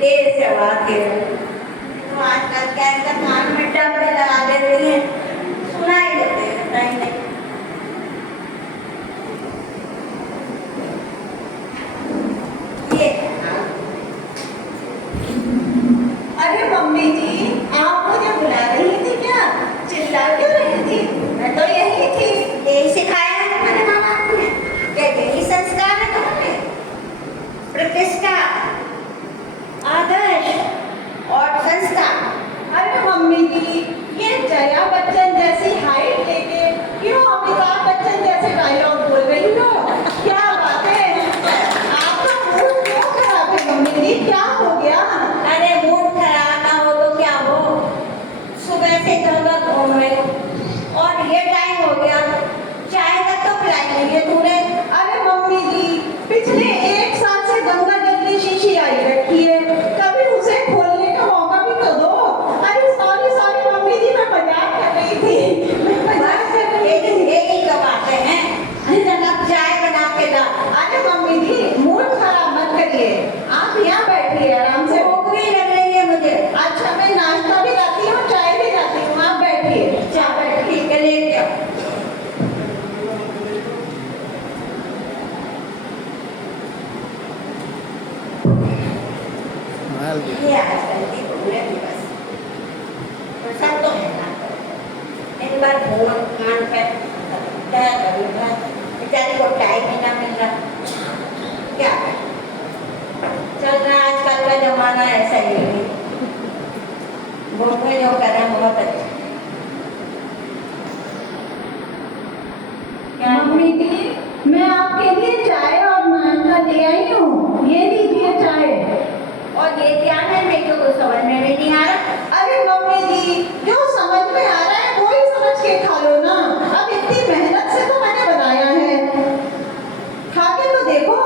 देर से आती है तो आजकल क्या है कान में डब्बे लगा देती है, सुनाई देते हैं नहीं नहीं। ये अरे मम्मी जी, आप मुझे बुला रही थी क्या? चिल्ला क्यों रही थी? मैं तो यही थी। यही सिखाया है तुम्हारे माँ बाप ने, यही संस्कार है तुम्हें, प्रतिष्ठा, आदर्श और संस्कार। अरे मम्मी जी, ये जया बच्चन जैसी हाइट लेके क्यों अमिताभ बच्चन जैसे डायलॉग बोल रही हो? क्या बात है, आपका मूड क्यों खराब है मम्मी जी? क्या हो गया? अरे मूड खराब ना हो तो क्या हो, सुबह से गंगा घूम रही और ये टाइम हो गया, चाय तक तो पिलाई नहीं है तूने। अरे मम्मी जी, पिछले 1 साल से गंगा जल की शीशी आई रखी है, कभी उसे खोलने का मौका भी तो दो। अरे सॉरी सॉरी मम्मी जी, मैं मजाक कर रही थी, मैं मजाक कर रही थी। यही तो बातें हैं, अब चाय बना के ला। अरे मम्मी जी, मूड खराब मत करिए, आप यहाँ बैठिए आराम से। भूख भी लग रही है मुझे। अच्छा, मैं नाश्ता भी लाती हूँ, चाय भी लाती हूँ, आप बैठिए। चाय ठीक है, ले जाओ। ये आजकल की बोले की बस तो सब तो है ना, एक बार फोन कान पे क्या करूँगा, बेचारी को टाइम ही ना मिल रहा, क्या करें? चल रहा आजकल का जमाना ऐसा ही है, बोलते जो करें बहुत अच्छा। क्या मम्मी जी, मैं आपके लिए चाय और नाश्ता ले आई हूँ, ये लीजिए चाय। और ये क्या है, मेरे को कुछ समझ में भी नहीं आ रहा। अरे मम्मी जी, जो समझ में आ रहा है वो ही समझ के खा लो ना, अब इतनी मेहनत से तो मैंने बनाया है, खा के तो देखो।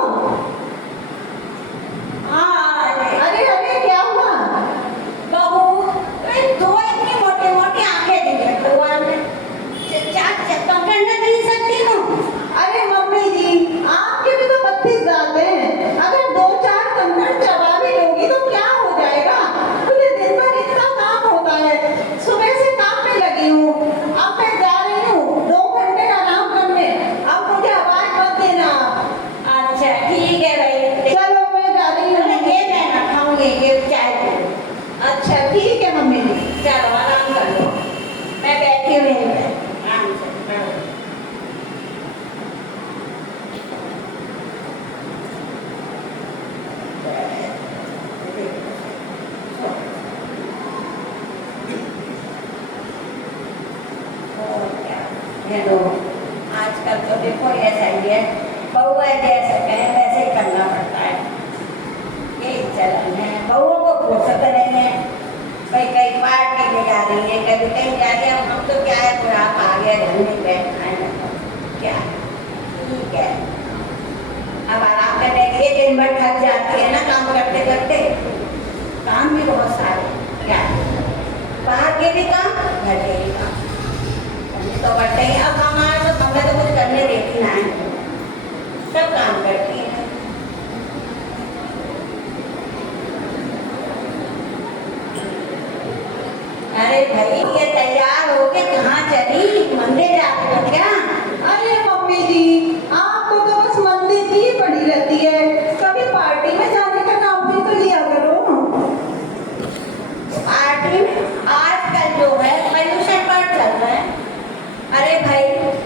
अरे अरे क्या हुआ? बहू, दो इतनी मोटी मोटी आंखें दी है भगवान ने, चार कंकड़ न दी सकती हूँ। अरे मम्मी जी, आपके भी तो 32 दांत हैं, अगर 2-4 कंकड़ चबा भी लोगी तो क्या हो जाएगा? मुझे दिन भर इतना काम होता है, सुबह से काम में लगी हूँ, अब मैं जा रही हूँ 2 घंटे आराम करने, अब मुझे आवाज मत देना। अच्छा ठीक है भाई, चलो मैं जा रही हूँ। ये मैं ना खाऊंगी, ये चाय पी। अच्छा ठीक है मम्मी जी। चलो आराम कर लो, मैं बैठी हुई हूँ आराम से। ये दो, आजकल तो देखो ऐसा ही है, बहू है जैसे कहे वैसे ही करना पड़ता है, यही चलन है। बहुओं को फुर्सत नहीं है, कहीं कहीं पार्टी में जा रही है, कभी कहीं जा रही है, हम तो क्या है बुढ़ापा आ गया, घर में बैठना है, क्या ठीक है। अब आराम करने के लिए दिन भर थक जाती है ना काम करते करते, काम भी बहुत सारे, क्या बाहर के भी काम, घर के भी काम तो करते ही। अब हमारे तो हमें तो कुछ करने देती ना है, सब काम करती है। अरे भाई, ये तैयार होके कहाँ चली, मंदिर जाते हो क्या? अरे मम्मी जी, आपको तो बस मंदिर की ही पड़ी रहती है, कभी पार्टी में जाने का नाम भी तो लिया करो। पार्टी में आजकल जो है पॉल्यूशन बढ़ चल रहा है। अरे भाई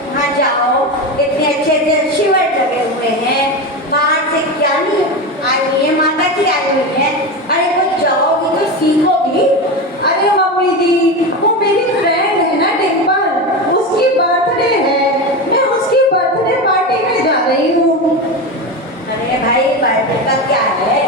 वहाँ जाओ, इतने अच्छे अच्छे शिविर लगे हुए हैं, बाहर से क्या नहीं आई हुई है, माता जी आई हुई है, अरे कुछ जाओगी तो सीखोगी। अरे मम्मी जी, वो मेरी फ्रेंड है ना डिम्पल, उसकी बर्थडे है, मैं उसकी बर्थडे पार्टी में जा रही हूँ। अरे भाई बर्थडे का क्या है?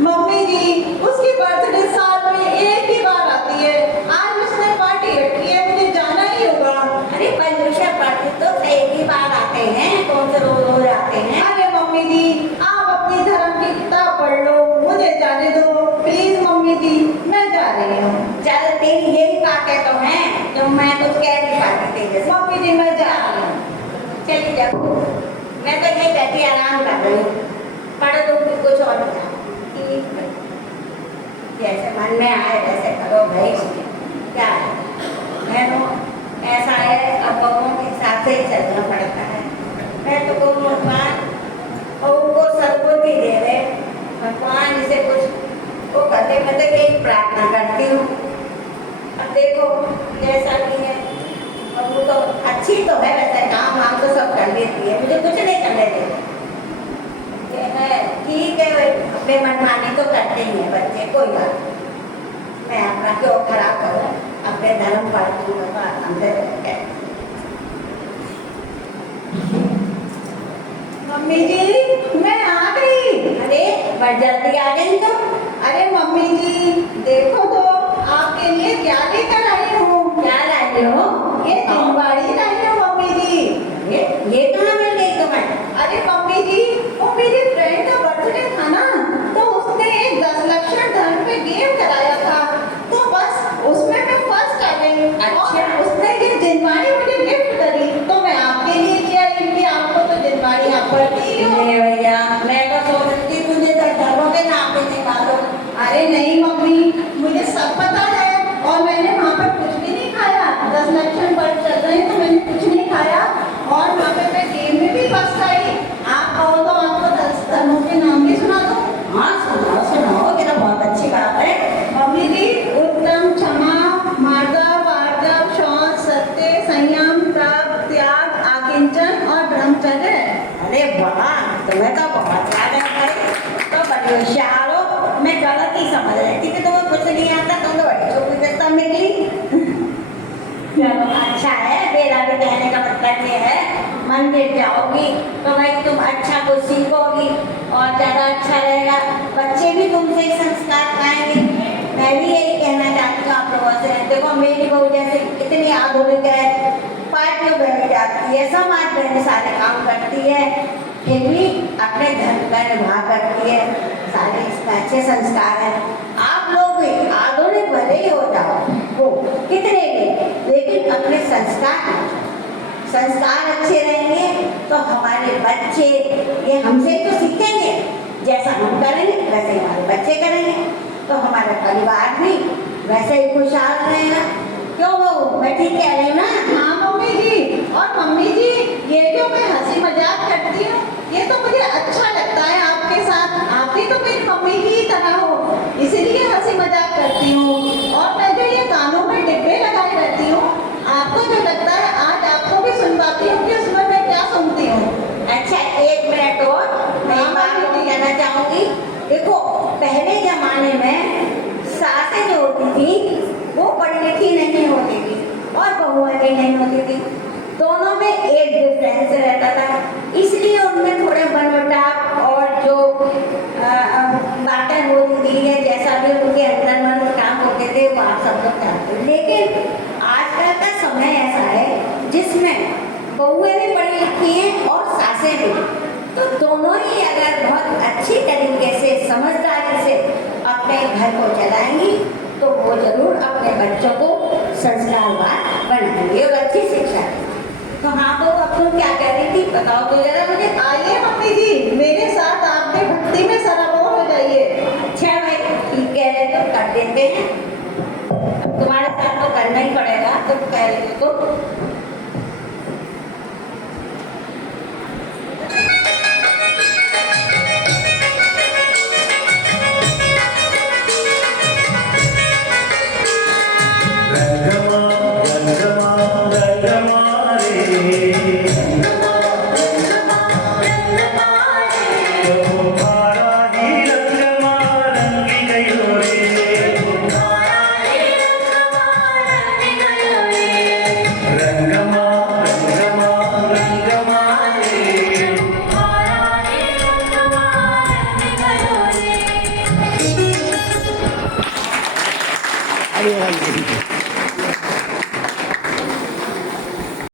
मम्मी जी, उसकी बर्थडे साल में एक ही बार आती है, आज उसने पार्टी रखी है, मुझे जाना ही होगा। अरे पॉल्यूशन पार्टी तो एक ही बार आते हैं, कौन से रोज रोज आते हैं? अरे मम्मी जी, आप अपनी धर्म की किताब पढ़ लो, मुझे जाने दो प्लीज मम्मी जी, मैं जा रही हूँ। चल तेरी यही बातें तो हैं, तो मैं कुछ कह नहीं पाती तेरे से। मम्मी जी मैं जा रही हूँ। चलिए जाओ, मैं तो यही बैठी आराम कर रही हूँ, पढ़ दूँगी कुछ और बता। ठीक है। मन में आए वैसे करो भाई, क्या है बहनों, ऐसा है अब बहूओं के हिसाब से ही चलना पड़ता है। मैं तो कहूँ भगवान बहू को सद्बुद्धि दे दे, भगवान इसे कुछ वो करते, मैं तो यही प्रार्थना करती हूँ। अब देखो जैसा भी है, बहू तो अच्छी तो है, वैसे काम वाम तो सब कर लेती है, मुझे कुछ नहीं करने देती है। ठीक है भाई, अपने मनमानी तो करते ही हैं बच्चे, कोई बात नहीं। मैं अपना क्यों खराब करूँ, अपने धर्म पढ़ती हूँ अंदर है। मम्मी जी मैं आ गई। अरे बड़ी जल्दी आ गई तुम। अरे मम्मी जी देखो तो आपके लिए क्या लेकर आई हूँ। क्या लाई हो? ये दिनवाड़ी लाई हूँ मम्मी जी। ये कहाँ मिल गई तुम्हें? अरे मम्मी जी वो मेरी फ्रेंड का बर्थडे था ना, तो उसने एक 10 लक्षण धर्म पे गेम कराया था, तो बस उसमें मैं फर्स्ट आ गई। अच्छा। और उसने ये दिनवाड़ी मुझे गिफ्ट करी, तो मैं आपके लिए किया कि आपको तो दिनवाड़ी आप पढ़ती हो। अरे भैया मैं तो सोचती मुझे तो धर्मों के नाम पे नहीं मालूम। अरे नहीं मम्मी, मुझे सब पता है, और मैंने वहाँ पर कुछ भी नहीं खाया। 10 लक्षण पढ़ चल रहे हैं तो मैंने कुछ नहीं खाया, और वहाँ पे मैं गेम में भी फर्स्ट आई। आप कहो तो आपको 10 धर्मों के नाम भी सुना दो। हाँ सुनाओ सुनाओ, ये तो बहुत अच्छी बात है। मम्मी जी उत्तम, क्षमा, मार्दव, वार्धव, शौच, सत्य, संयम, तप, त्याग, आकिंचन और ब्रह्मचर्य। अरे वाह, तुम्हें तो बहुत याद है भाई, तो बड़ी होशियार हो। मैं गलत ही समझ रही थी कि तुम्हें कुछ नहीं आता, तुम तो बड़ी छोटी किस्ता निकली। चलो अच्छा है, मेरा भी कहने का मतलब ये है, मंदिर जाओगी तो भाई तुम अच्छा कुछ सीखोगी और ज़्यादा अच्छा रहेगा, बच्चे भी तुमसे ही संस्कार पाएंगे। मैं भी यही कहना चाहती हूँ आप लोगों से। देखो मेरी बहू जैसे इतनी आधुनिक है, पार्टियों में भी जाती है, समाज में सारे काम करती है, फिर भी अपने धर्म का निर्वाह करती है, सारे इसमें अच्छे संस्कार हैं। आप लोग भी आधुनिक भले ही हो जाओ, वो कितने भी, लेकिन अपने संस्कार अच्छे रहेंगे तो हमारे बच्चे ये हमसे तो सीखेंगे, जैसा हम करेंगे वैसे ही हमारे बच्चे करेंगे, तो हमारा परिवार भी वैसे ही खुशहाल रहेगा। क्यों बहू, मैं ठीक कह रही हूँ ना? हाँ मम्मी जी। और मम्मी जी ये जो मैं हंसी मजाक करती हूँ, ये तो मुझे अच्छा लगता है आपके साथ। आप भी तो मेरी मम्मी की तरह हो, इसीलिए हंसी मजाक करती हूँ। और मैं जो ये कानों में डिब्बे लगाए रहती हूँ, आपको जो लगता है आज आपको भी सुनवाती हूँ कि उसमें मैं क्या सुनती हूँ। अच्छा एक मिनट और मैं एक बात और कहना चाहूँगी। देखो पहले जमाने में सासें जो होती थी वो पढ़ी लिखी नहीं होती थी और बहुएं भी नहीं होती थी, दोनों में एक डिफरेंस रहता था, इसलिए उनमें थोड़े मनमुटाव और जो बातें होती थी या जैसा भी उनके अंदर मन काम होते थे वो आप सब लोग जानते हैं। लेकिन आजकल का समय ऐसा है जिसमें बहुएं भी पढ़ी लिखी हैं और सासें भी, तो दोनों ही अगर बहुत अच्छी तरीके से समझदारी से अपने घर को चलाएंगी तो वो जरूर अपने बच्चों को संस्कारवान बनाएंगे और अच्छी शिक्षा देंगे। तो हाँ वो अब तुम क्या कह रही थी, बताओ तो जरा मुझे। आइए मम्मी जी मेरे साथ आपके भक्ति में सराबोर हो जाइए। अच्छा भाई ठीक कह रहे तो कर देते हैं, अब तुम्हारे साथ तो करना ही पड़ेगा, तुम कह रहे हो तो। अरे